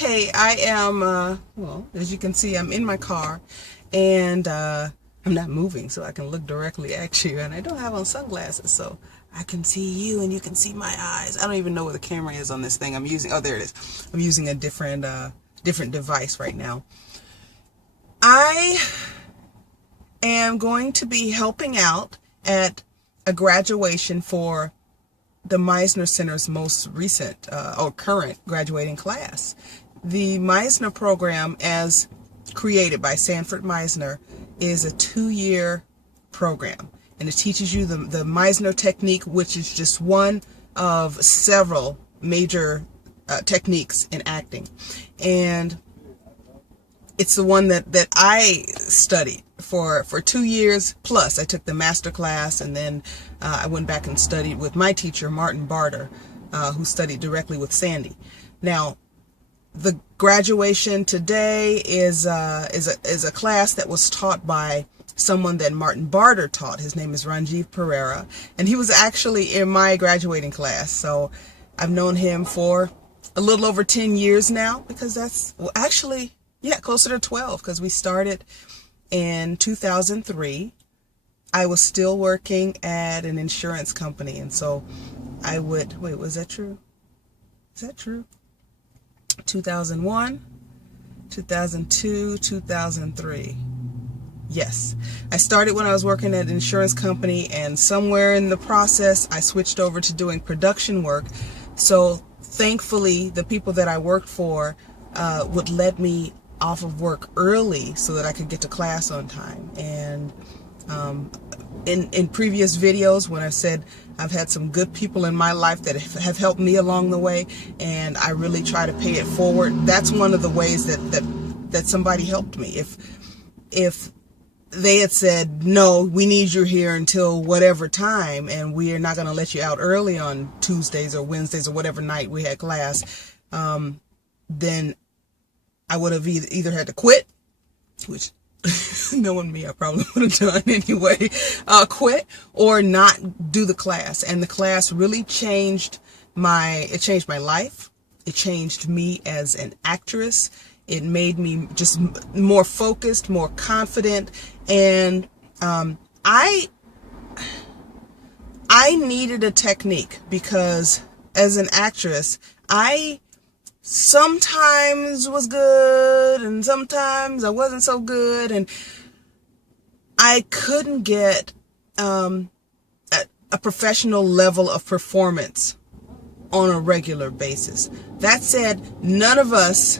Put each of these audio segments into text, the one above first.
Hey, I am, well, as you can see, I'm in my car and I'm not moving so I can look directly at you, and I don't have on sunglasses so I can see you and you can see my eyes. I don't even know where the camera is on this thing I'm using. Oh, there it is. I'm using a different device right now. I am going to be helping out at a graduation for the Meisner Center's most recent or current graduating class. The Meisner program, as created by Sanford Meisner, is a 2-year program, and it teaches you the Meisner technique, which is just one of several major techniques in acting. And it's the one that I studied for 2 years plus. I took the master class, and then I went back and studied with my teacher, Martin Barter, who studied directly with Sandy. Now, the graduation today is a class that was taught by someone that Martin Barter taught. His name is Ranjiv Pereira, and he was actually in my graduating class. So I've known him for a little over 10 years now, because that's, well, actually, yeah, closer to 12, because we started in 2003. I was still working at an insurance company, and so I would, wait, was that true? Is that true? 2001, 2002, 2003. Yes, I started when I was working at an insurance company, and somewhere in the process I switched over to doing production work. So thankfully the people that I worked for would let me off of work early so that I could get to class on time. And in previous videos, when I've said I've had some good people in my life that have helped me along the way, and I really try to pay it forward, that's one of the ways that somebody helped me. If they had said, no, we need you here until whatever time, and we are not going to let you out early on Tuesdays or Wednesdays or whatever night we had class, then I would have either had to quit, which knowing me, I probably would have done anyway, quit, or not do the class. And the class really changed my life. It changed me as an actress. It made me just more focused, more confident. And I needed a technique, because as an actress, I sometimes was good and sometimes I wasn't so good, and I couldn't get a professional level of performance on a regular basis. That said, none of us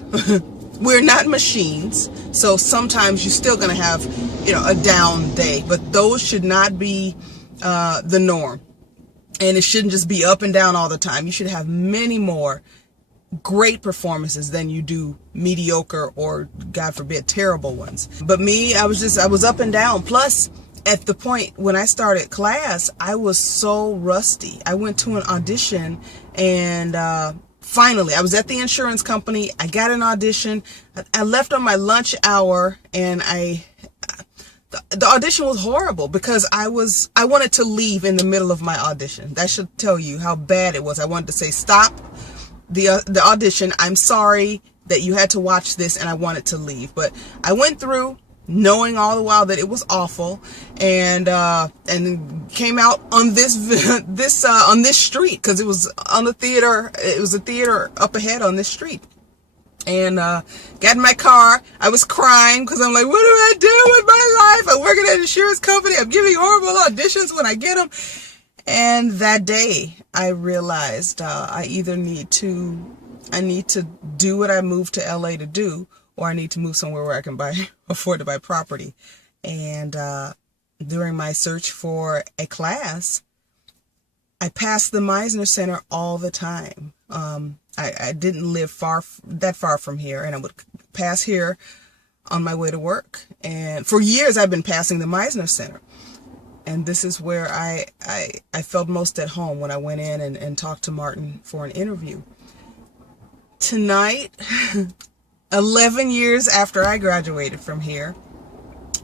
we're not machines, so sometimes you're still going to have, a down day, but those should not be the norm, and it shouldn't just be up and down all the time. You should have many more great performances than you do mediocre or, God forbid, terrible ones. But me, I was up and down. Plus, at the point when I started class, I was so rusty. I went to an audition, and finally, I was at the insurance company. I got an audition. I left on my lunch hour, and the audition was horrible, because I wanted to leave in the middle of my audition. That should tell you how bad it was. I wanted to say, stop the audition, I'm sorry that you had to watch this, and I wanted to leave. But I went through knowing all the while that it was awful, and came out on this on this street, because it was on the theater. It was a theater up ahead on this street. And got in my car. I was crying, because I'm like, what do I do with my life? I'm working at an insurance company. I'm giving horrible auditions when I get them. And that day, I realized I either need to do what I moved to LA to do, or I need to move somewhere where I can afford to buy property. And during my search for a class, I passed the Meisner Center all the time. I didn't live that far from here, and I would pass here on my way to work. And for years, I've been passing the Meisner Center. And this is where I felt most at home when I went in and talked to Martin for an interview. Tonight, 11 years after I graduated from here,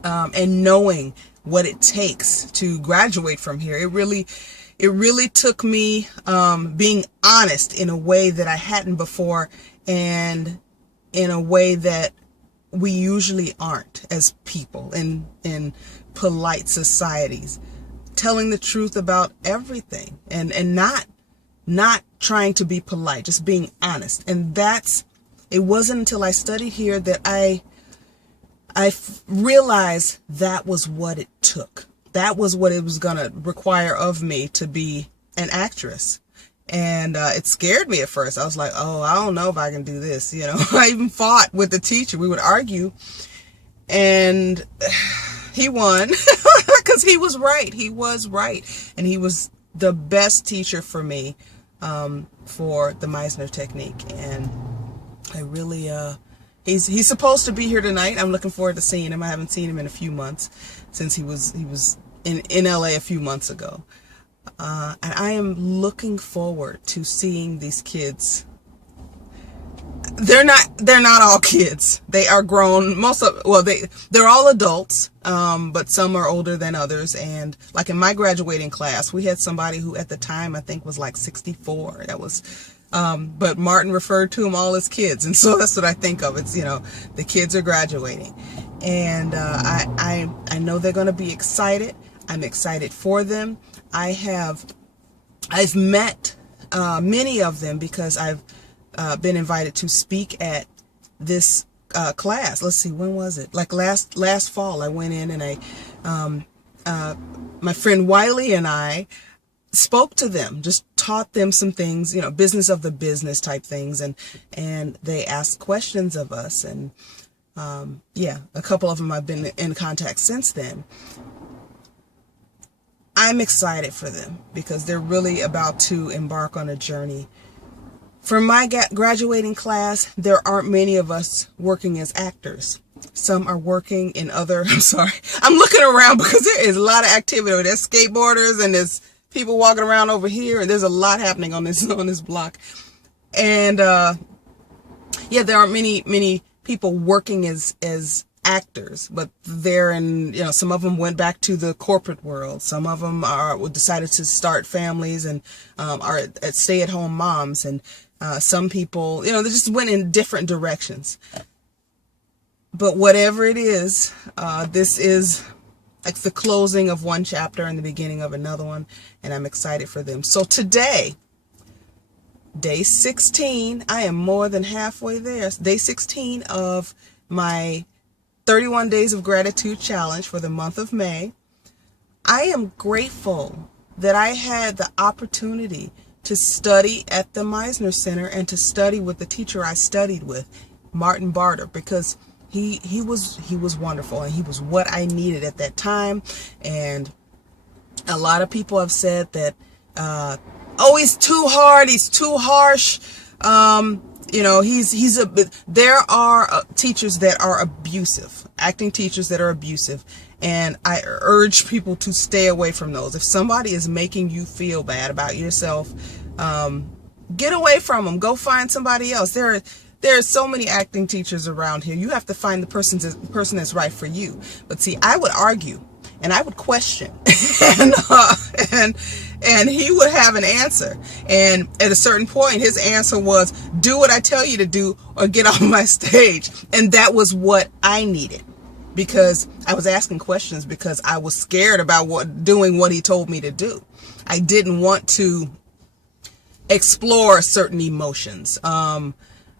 and knowing what it takes to graduate from here, it really took me being honest in a way that I hadn't before, and in a way that we usually aren't as people in polite societies, telling the truth about everything, and not trying to be polite, just being honest. And it wasn't until I studied here that I realized that was what it took. That was what it was going to require of me to be an actress. And it scared me at first. I was like, oh, I don't know if I can do this. You know, I even fought with the teacher. We would argue, and he won because he was right. He was right. And he was the best teacher for me for the Meisner technique. And I really, he's supposed to be here tonight. I'm looking forward to seeing him. I haven't seen him in a few months since he was in LA a few months ago. And I am looking forward to seeing these kids. They're not all kids. They are grown. They're all adults, but some are older than others. And like in my graduating class, we had somebody who at the time I think was like 64. That was, but Martin referred to them all as kids, and so that's what I think of. It's, you know, the kids are graduating, and I know they're going to be excited. I'm excited for them. I've met many of them because I've been invited to speak at this class. Let's see, when was it? Like last fall, I went in and my friend Wiley and I spoke to them, just taught them some things, you know, business of the business type things, and they asked questions of us, and yeah, a couple of them I've been in contact since then. I'm excited for them because they're really about to embark on a journey. For my graduating class, there aren't many of us working as actors. Some are working in other, I'm looking around because there is a lot of activity. There's skateboarders and there's people walking around over here, and there's a lot happening on this block. And yeah, there aren't many people working as actors, but they're in, you know, some of them went back to the corporate world. Some of them decided to start families and are at stay-at-home moms, and some people, you know, they just went in different directions. But whatever it is, this is like the closing of one chapter and the beginning of another one, and I'm excited for them. So today, day 16, I am more than halfway there. Day 16 of my 31 Days of Gratitude Challenge for the month of May. I am grateful that I had the opportunity to study at the Meisner Center and to study with the teacher I studied with, Martin Barter, because he was wonderful, and he was what I needed at that time. And a lot of people have said that, oh, he's too hard, he's too harsh. You know, there are teachers that are abusive, acting teachers that are abusive, and I urge people to stay away from those. If somebody is making you feel bad about yourself, get away from them. Go find somebody else. There are so many acting teachers around here. You have to find the person that's right for you. But see, I would argue and I would question, and he would have an answer. And at a certain point, his answer was, do what I tell you to do or get off my stage. And that was what I needed, because I was asking questions because I was scared about doing what he told me to do. I didn't want to explore certain emotions.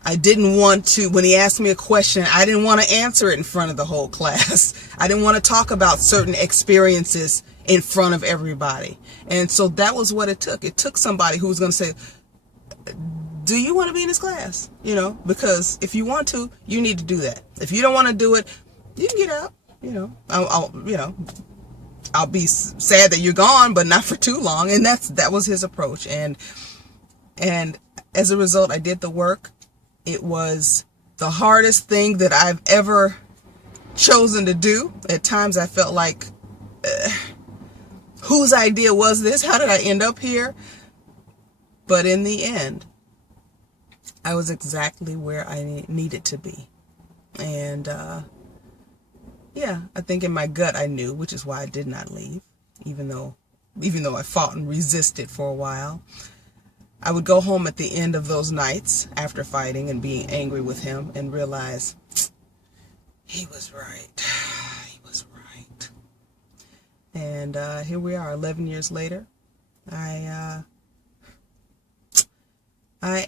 I didn't want to, when he asked me a question, I didn't want to answer it in front of the whole class. I didn't want to talk about certain experiences in front of everybody. And so that was what it took. It took somebody who was going to say, do you want to be in this class? You know, because if you want to, you need to do that. If you don't want to do it, you can get out. You know, I'll be sad that you're gone, but not for too long. And that was his approach. And as a result, I did the work. It was the hardest thing that I've ever chosen to do. At times I felt like, whose idea was this? How did I end up here? But in the end, I was exactly where I needed to be. And yeah, I think in my gut I knew, which is why I did not leave, even though I fought and resisted for a while. I would go home at the end of those nights after fighting and being angry with him and realize he was right. He was right. And here we are 11 years later. I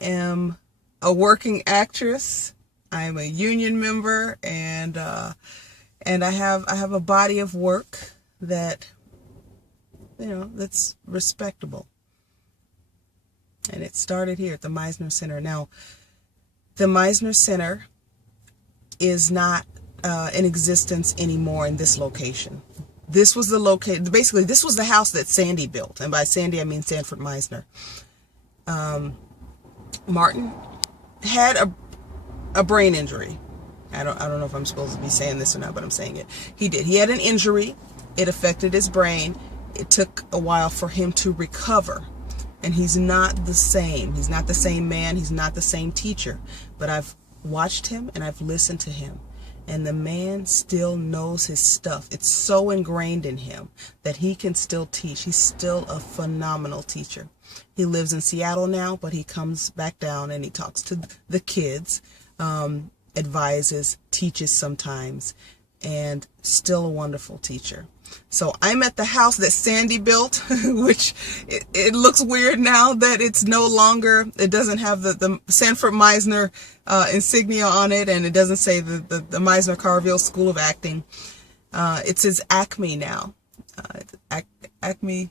am a working actress. I'm a union member, and I have a body of work that, that's respectable. And it started here at the Meisner Center. Now, the Meisner Center is not in existence anymore in this location. This was the location. Basically, this was the house that Sandy built, and by Sandy I mean Sanford Meisner. Martin had a brain injury. I don't know if I'm supposed to be saying this or not, but I'm saying it. He did. He had an injury. It affected his brain. It took a while for him to recover. And he's not the same. He's not the same man. He's not the same teacher. But I've watched him and I've listened to him. And the man still knows his stuff. It's so ingrained in him that he can still teach. He's still a phenomenal teacher. He lives in Seattle now, but he comes back down and he talks to the kids, advises, teaches sometimes, and still a wonderful teacher. So I'm at the house that Sandy built, which it looks weird now that it's no longer, it doesn't have the Sanford Meisner insignia on it, and it doesn't say the Meisner Carville School of Acting. It says Acme now. Acme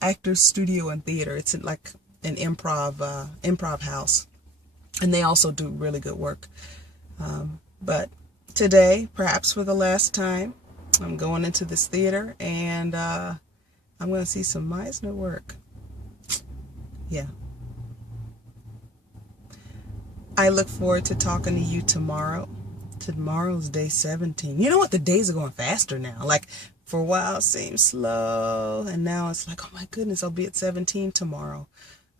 Actors Studio and Theater. It's like an improv house, and they also do really good work. But today, perhaps for the last time, I'm going into this theater, and I'm going to see some Meisner work. Yeah. I look forward to talking to you tomorrow. Tomorrow's day 17. You know what? The days are going faster now. Like, for a while it seemed slow, and now it's like, oh my goodness, I'll be at 17 tomorrow.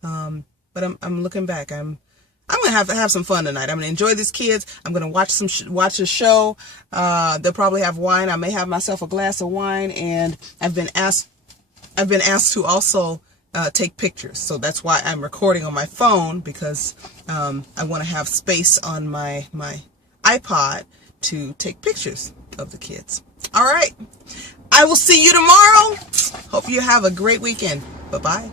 But I'm looking back. I'm going to have some fun tonight. I'm going to enjoy these kids. I'm going to watch a show. They'll probably have wine. I may have myself a glass of wine, and I've been asked to also take pictures. So that's why I'm recording on my phone, because I want to have space on my iPod to take pictures of the kids. All right. I will see you tomorrow. Hope you have a great weekend. Bye-bye.